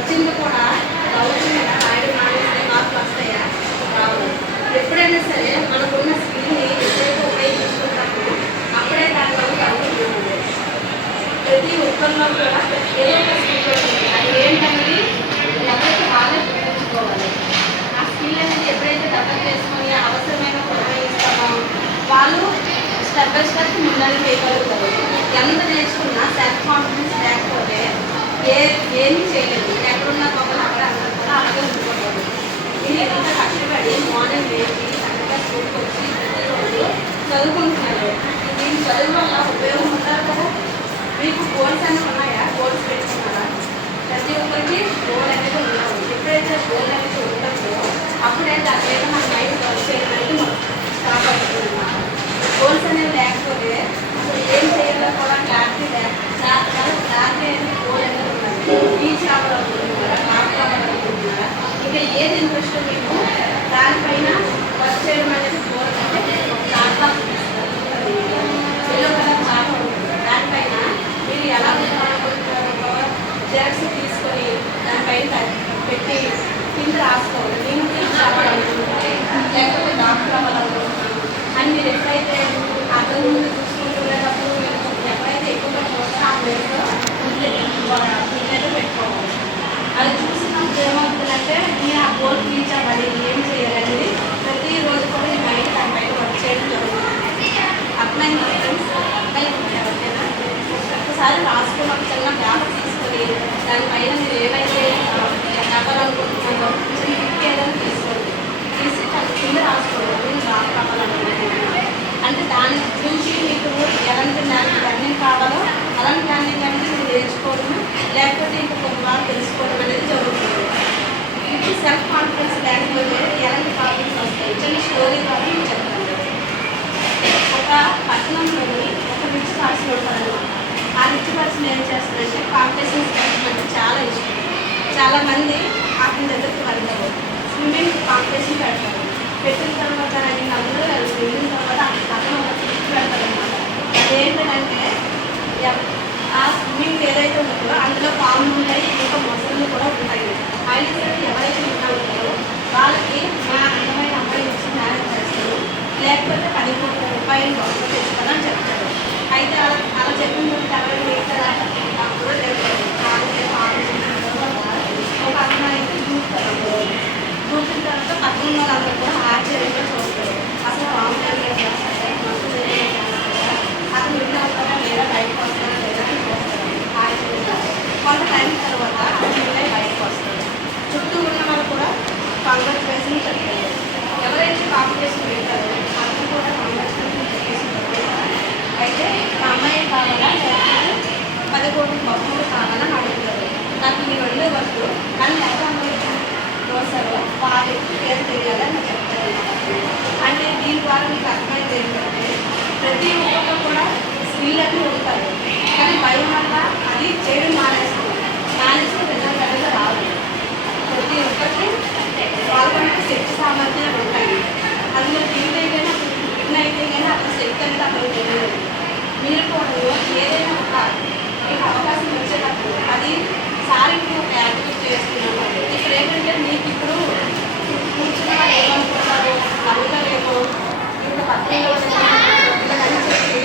వచ్చింది కూడా అవుతుంది రాయడం మానేస్తే మార్కులు వస్తాయా రావు. ఎప్పుడైనా సరే మనకున్న స్కిల్ని ఎప్పుడైతే ఉపయోగించుకుంటామో అప్పుడే దానివల్ల అవుతుంది. ప్రతి ఒక్కరిలో కూడా ఏదో ఒక స్కిల్ ఉంటుంది. అది ఏంటనేది ఎవరికి వాళ్ళే గుర్తుంచుకోవాలి. ఆ స్కిల్ అనేది ఎప్పుడైతే డెవలప్ చేసుకొని అవసరమైన ఉపయోగిస్తామో వాళ్ళు స్టెప్ బై స్టెప్ ముందరికి వేయగలుగుతారు. ఎంత నేర్చుకున్నా సెల్ఫ్ కాన్ఫిడెన్స్ లేకపోతే ఏమీ చేయలేదు. ఎక్కడున్న గొప్పలు అక్కడ అందరూ కూడా అలాగే ఉండిపోతారు. మీరు ఎంత కష్టపడి మార్నింగ్ లేచి చక్కగా స్కూల్కి వచ్చి ప్రతిరోజు చదువుకుంటున్నారు. దీని చదువు వల్ల ఉపయోగం ఉంటారు కదా. మీకు గోల్స్ అనేవి ఉన్నాయా? గోల్స్ పెట్టుకున్నారా? ప్రతి ఒక్కరికి గోల్ అనేది ఉండవు. ఎప్పుడైతే గోల్ అనేది ఉంటుందో అప్పుడే దాని మీద మన మైండ్ వర్క్ చేయడానికి స్టార్ట్ అవుతుంది అన్నమాట. గోల్స్ అనేవి లేకపోతే అసలు ఏం చేయాలో కూడా క్లారిటీ అనేది గోల్ అనేది ఉండాలి. రీచ్ అవ్వాలనుకుంటున్నారా? మార్క్ అవ్వాలనుకుంటున్నారా? ఇంకా ఏది ఇంట్రెస్ట్ మీకు దానిపైన వర్క్ చేయడం అనేది గోల్ అంటే దాంట్లో ఎల్లో కలర్ చార్ట్ ఉంటుంది. దానిపైన మీరు ఎలా ఉండాలనుకుంటున్నారో జెరాక్స్ తీసుకొని దానిపైన పెట్టి కింద రాసుకోవాలి. నేను రీచ్ అవ్వాలనుకుంటున్నాను, లేకపోతే డాక్టర్ అవ్వాలనుకుంటున్నాను అని మీరు ఎప్పుడైతే అర్థం ముందు చూసుకుంటున్నప్పుడు ఎప్పుడైతే ఎక్కువగా చూస్తారో ఆ ప్లేస్లో అయితే పెట్టుకోవాలి. అది చూసినప్పుడు ఏమవుతుందంటే నేను ఆ గోల్ రీచ్ అవ్వాలి, ఏం చేయాలనేది ప్రతిరోజు కూడా ఈ మైండ్ దానిపైన వర్క్ చేయడం జరుగుతుంది. అర్థమైంది ఫ్రెండ్స్? ఎవరికైనా ఒకసారి రాసుకుని ఒక చిన్న బ్యాగ్ తీసుకొని దానిపైన మీరు ఏవైతే అవ్వాలనుకుంటున్నారో చిన్న పిక్ ఏదైనా తీసుకోండి. తీసి కింద రాసుకోండి. నేను డాక్టర్ అవ్వాలనుకుంటున్నాను అంటే దాని గురించి మీకు ఎలాంటి రన్నింగ్ కావాలో అలాంటి రన్నింగ్ అనేది మీరు నేర్చుకోవడం, లేకపోతే ఇంకా కొన్ని వాళ్ళు తెలుసుకోవడం అనేది జరుగుతుంది. ఇప్పుడు సెల్ఫ్ కాన్ఫిడెన్స్ లేకపోతే ఎలాంటి ప్రాబ్లమ్స్ వస్తాయి? చిన్న స్టోరీ ద్వారా నేను చెప్తాను. ఒక పట్టణంలోని ఒక రిచ్ పర్సన్ ఉంటారు. ఆ రిచ్ పర్సన్ ఏం చేస్తారంటే కాంపిటీషన్స్ అంటే చాలా ఇష్టం. చాలామంది అతని దగ్గరికి వెళ్తారు. స్విమ్మింగ్ కాంపిటీషన్ పెడతారు. పెట్టిన తర్వాత నేను అందరూ వెళ్ళిన తర్వాత అతను ఒక ట్రిప్ పెడతారు అనమాట. అదేంటంటే ఆ స్విమ్మింగ్ ఏదైతే ఉంటుందో అందులో పాములు ఉంటాయి, ఇంకా మొసళ్ళు కూడా ఉంటాయి. అయితే ఎవరైతే ఉంటారో వాళ్ళకి మా అందమైన అమ్మాయి వచ్చి మ్యారేజ్ చేస్తారు, లేకపోతే 10 కోట్ల రూపాయలు గొప్ప చేసుకోవాలని చెప్తారు. అయితే అలా చెప్పిన ఎవరైనా మిగతా కూడా జరుగుతుంది. ఒక అమ్మాయి అయితే చూస్తారు. చూసిన తర్వాత పక్కన వాళ్ళందరూ కూడా ఆశ్చర్యంగా చూస్తారు. అసలు రామచంద్ర అతను ఇంట్లో వస్తారా లేదా బయటకు వస్తారా లేదా అని చూస్తారు ఆశ్చర్యంగా. కొంత టైం తర్వాత అతను బయటకు వస్తారు. చుట్టూ ఉన్న వాళ్ళు కూడా కాంగ్రెస్ చెప్తారు. ఎవరైతే కాంగ్రెస్ పెడతారో అతను కూడా కాంగ్రెస్ అయితే మా అమ్మాయి కావాలా లేకపోతే 10 కోట్ల బహుమతులు కావాలని అడుగుతారు. నాకు మీరు వండే వస్తు కానీ ఎంత అమ్మాయి దోశలో వారి పేరు తెలియాలని చెప్తారు. అంటే దీని ద్వారా మీకు అర్థమైతే ఏంటంటే ప్రతి ఒక్కరు కూడా స్కిల్ అన్నీ ఉంటారు, కానీ భయం వల్ల అది చేయడం మానేస్తుంది. మానేస్తే రిజల్ట్ అనేది రాదు. ప్రతి ఒక్కరికి వాళ్ళకంటే శక్తి సామర్థ్యాలు ఉంటాయి. అందులో దీనికైనా విన్ అయితే కానీ అతని శక్తి అనేది అతనికి తెలియదు. మీరు కూడా ఏదైనా ఒక మీకు అవకాశం వచ్చేటప్పుడు అది సారికి ఒక యాక్టివిటీ చేస్తున్నాము. ఇక్కడ ఏంటంటే మీకు ఇప్పుడు కూర్చున్న వాళ్ళు ఏమనుకుంటారు, నవ్వుతారేమో, ఇంకా పక్కన అని చెప్పి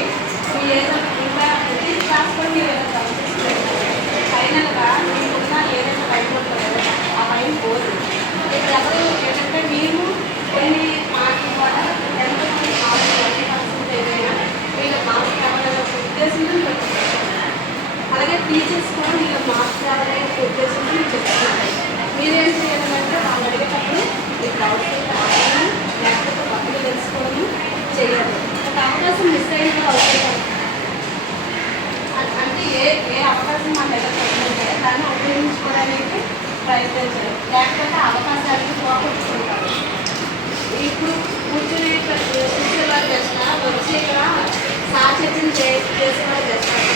మీరు ఏదో ఇంకా ప్రతి క్లాస్ కూడా మీరు ఏదో చదివిస్తారు. ఫైనల్గా మీకున్న ఏదైనా భయం ఉంటుందో ఆ భయం పోదు. ఇప్పుడు ఎవరు ఏంటంటే మీరు కొన్ని మాటల ద్వారా ఎంతమంది మార్క్స్ ఏదైనా మీరు మార్క్స్ కావాలనే ఉద్దేశంతో పెట్టుకుంటారు. అలాగే టీచర్స్ కూడా మీరు మార్క్స్ కావాలనే ఉద్దేశంతో మీరు చెప్తున్నారు. మీరేం చేయాలంటే వాళ్ళు అడిగేటప్పుడు మీకు డౌట్స్ రావడం, లేకపోతే పక్కన తెలుసుకోవడం చేయాలి. ఒక అవకాశం మిస్ అయిన అవుతాయి. అంటే ఏ అవకాశం మన దగ్గర తగ్గుతుంటే దాన్ని ఉపయోగించుకోవడానికి ప్రయత్నించాలి. లేకపోతే అవకాశానికి పోగొట్టుకుంటారు. ఇప్పుడు కూర్చుని వాళ్ళు చేస్తున్నా వచ్చి ఇక్కడ సాచర్యం చేసేవాళ్ళు చేస్తారు.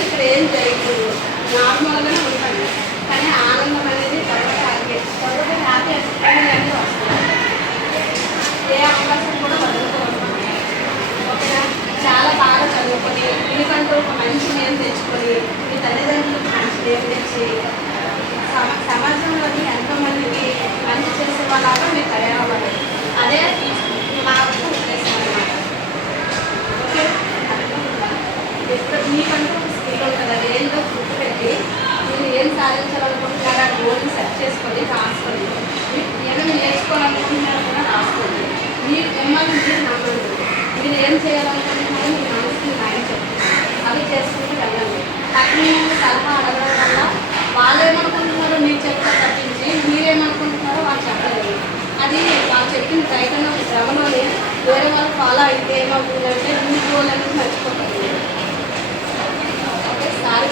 ఇక్కడ ఏం జరుగుతుంది నార్మల్గానే ఉంటుంది, కానీ ఆనందం అనేది త్వరగా హ్యాపీ అనేది వస్తుంది. ఏ అవకాశం కూడా వదులుకోవాలి. ఓకేనా? చాలా బాగా చదువుకొని ఎందుకంటూ ఒక మంచి నేమ్ తెచ్చుకొని మీ తల్లిదండ్రులు చెప్పిన రైతన్న ఒక శ్రమలోనే వేరే వాళ్ళు ఫాలో అయితే ఏమవుతుందంటే ఇన్ని రోజులు అనేది మర్చిపోతారు. Okay sorry